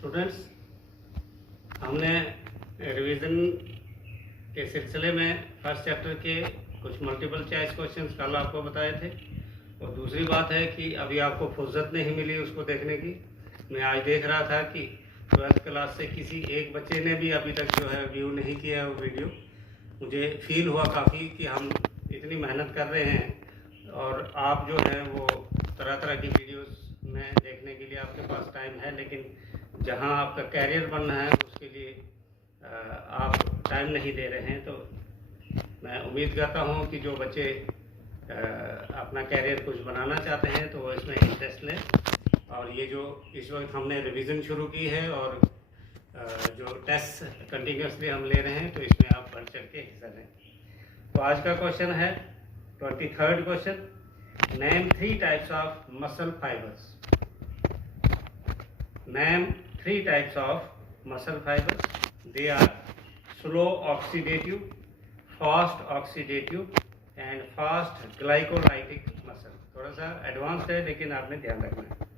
Students, हमने revision के सिलसिले में फर्स्ट चैप्टर के कुछ मल्टीपल चॉइस क्वेश्चंस कल आपको बताए थे। और दूसरी बात है कि अभी आपको फुर्सत नहीं मिली उसको देखने की। मैं आज देख रहा था कि 12th क्लास से किसी एक बच्चे ने भी अभी तक जो है व्यू नहीं किया वो वीडियो। मुझे फील हुआ काफ़ी कि हम इतनी मेहनत कर रहे हैं और आप जो है वो तरह तरह की वीडियोस में देखने के लिए आपके पास टाइम है, लेकिन जहां आपका कैरियर बनना है उसके लिए आप टाइम नहीं दे रहे हैं। तो मैं उम्मीद करता हूं कि जो बच्चे अपना कैरियर कुछ बनाना चाहते हैं तो वो इसमें इंटरेस्ट लें। और ये जो इस वक्त हमने रिवीजन शुरू की है और जो टेस्ट कंटिन्यूसली हम ले रहे हैं तो इसमें आप बढ़ चढ़ के हिस्सा लें। तो आज का क्वेश्चन है 23rd question, name 3 types of muscle fibres. Name 3 types of muscle fibres. They are slow oxidative, fast oxidative and fast glycolytic muscle. थोड़ा सा एडवांस्ड है लेकिन आपने ध्यान रखना है।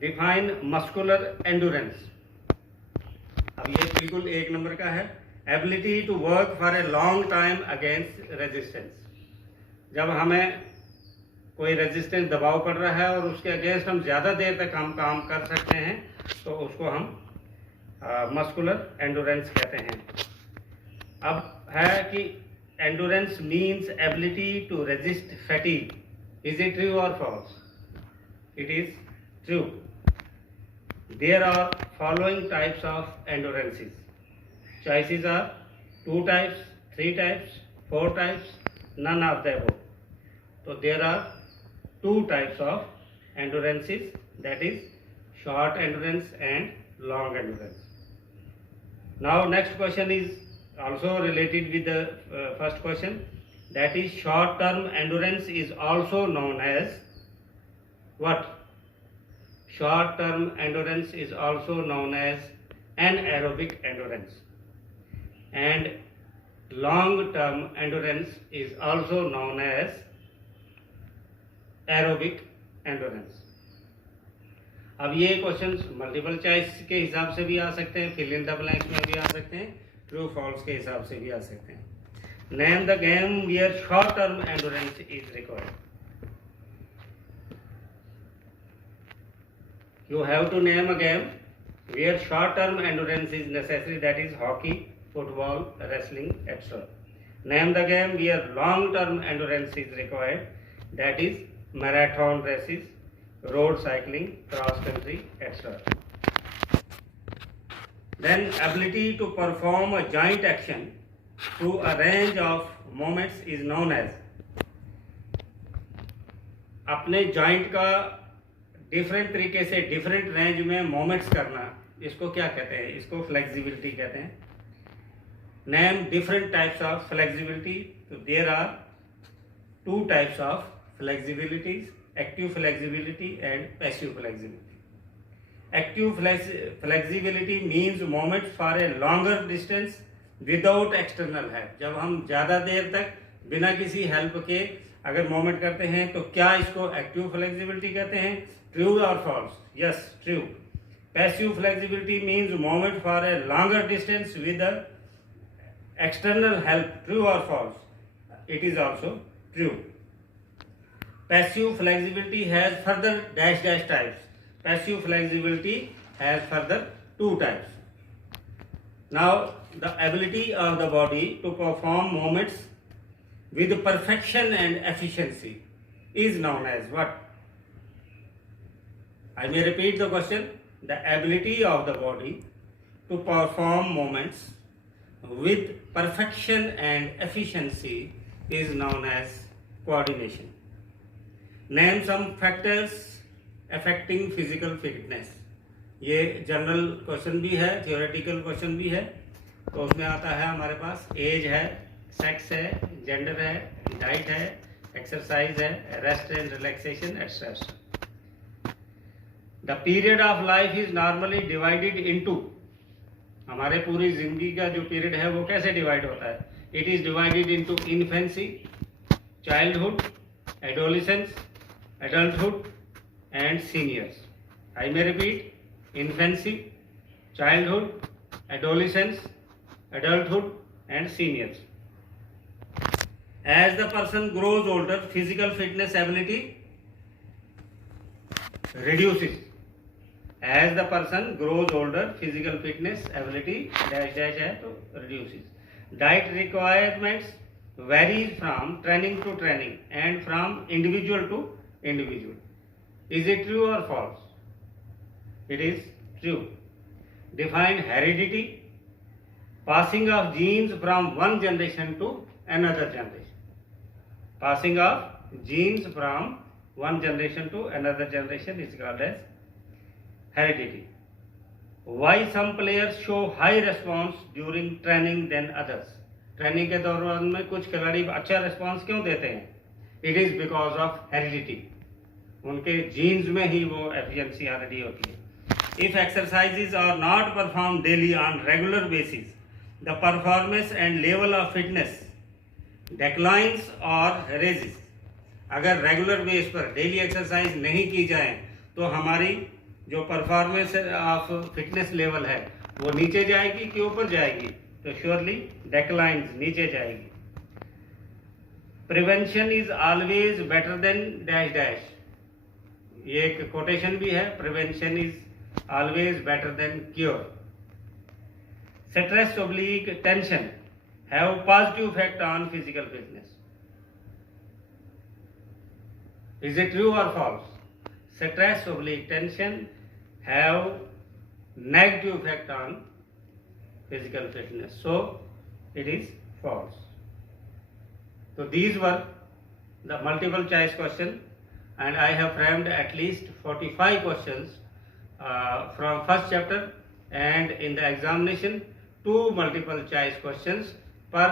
Define muscular endurance. अब ये बिल्कुल 1 नंबर का है। Ability to work for a long time against resistance. जब हमें कोई रेजिस्टेंस दबाव पड़ रहा है और उसके अगेंस्ट हम ज़्यादा देर तक हम काम कर सकते हैं तो उसको हम मस्कुलर एंडोरेंस कहते हैं। अब है कि endurance means ability to resist fatigue. Is it true और false? It is true. There are following types of endurances. Choices are 2 types, 3 types, 4 types, none of the above. So there are 2 types of endurances, that is short endurance and long endurance. Now next question is also related with the first question, that is short term endurance is also known as what? Short term endurance is also known as anaerobic endurance. And long term endurance is also known as aerobic endurance. अब ये questions multiple choice के हिसाब से भी आ सकते हैं, fill in the blanks में भी आ सकते हैं, ट्रू फॉल्स के हिसाब से भी आ सकते हैं। Name the game where short term endurance is required. You have to name a game where short term endurance is necessary, that is hockey, football, wrestling, etc. Name the game where long term endurance is required, that is marathon races, road cycling, cross country, etc. Then ability to perform a joint action through a range of movements is known as। अपने joint का different तरीके से different range में moments करना, इसको क्या कहते हैं? इसको फ्लेक्सिबिलिटी कहते हैं। Name different types of flexibility. तो there are 2 types of flexibilities, active flexibility and passive flexibility. Active flexibility means moment for a longer distance without external help. जब हम ज़्यादा देर तक बिना किसी हेल्प के अगर मोमेंट करते हैं तो क्या इसको एक्टिव फ्लेक्सिबिलिटी कहते हैं? ट्रू और false? Yes, true. Passive flexibility means moment for a longer distance with external help. True और false? It is also true. Passive flexibility has further dash dash types. Passive flexibility has further 2 types. Now the ability of the body to perform moments with perfection and efficiency is known as what? I may repeat the question. The ability of the body to perform movements with perfection and efficiency is known as coordination. Name some factors affecting physical fitness. ये general question भी है, theoretical question भी है। तो उसमें आता है हमारे पास एज है, सेक्स है, जेंडर है, डाइट है, एक्सरसाइज है, rest and relaxation, etcetera. The period of life is normally divided into. हमारे पूरी जिंदगी का जो पीरियड है वो कैसे डिवाइड होता है? It is divided into infancy, childhood, adolescence, adulthood and seniors. I may repeat, infancy, childhood, adolescence, adulthood, and seniors. As the person grows older, physical fitness ability reduces. As the person grows older, physical fitness ability dash dash है तो reduces. Diet requirements varies from training to training and from individual to individual. Is it true or false? It is true. Define heredity, passing of genes from one generation to another generation. Passing of genes from one generation to another generation is called as heredity. Why some players show high response during training than others? Training के दौरान में कुछ खिलाड़ी अच्छा response क्यों देते हैं? It is because of heredity, उनके जीन्स में ही वो एफिशिएंसी ऑलरेडी होती है. If exercises are not perform daily on regular basis, the performance and level of fitness declines और रेजिस. अगर रेगुलर बेस पर डेली एक्सरसाइज नहीं की जाए तो हमारी जो परफॉर्मेंस ऑफ फिटनेस लेवल है वो नीचे जाएगी कि ऊपर जाएगी? तो श्योरली डिक्लाइंस, नीचे जाएगी. Prevention is always better than dash dash. ये एक कोटेशन भी है, prevention is always better than cure. Stress oblique tension have positive effect on physical fitness. Is it true और false? Stress oblique tension have negative effect on physical fitness, so it is false. So these were the multiple choice question, and I have framed at least 45 questions from first chapter, and in the examination 2 multiple choice questions per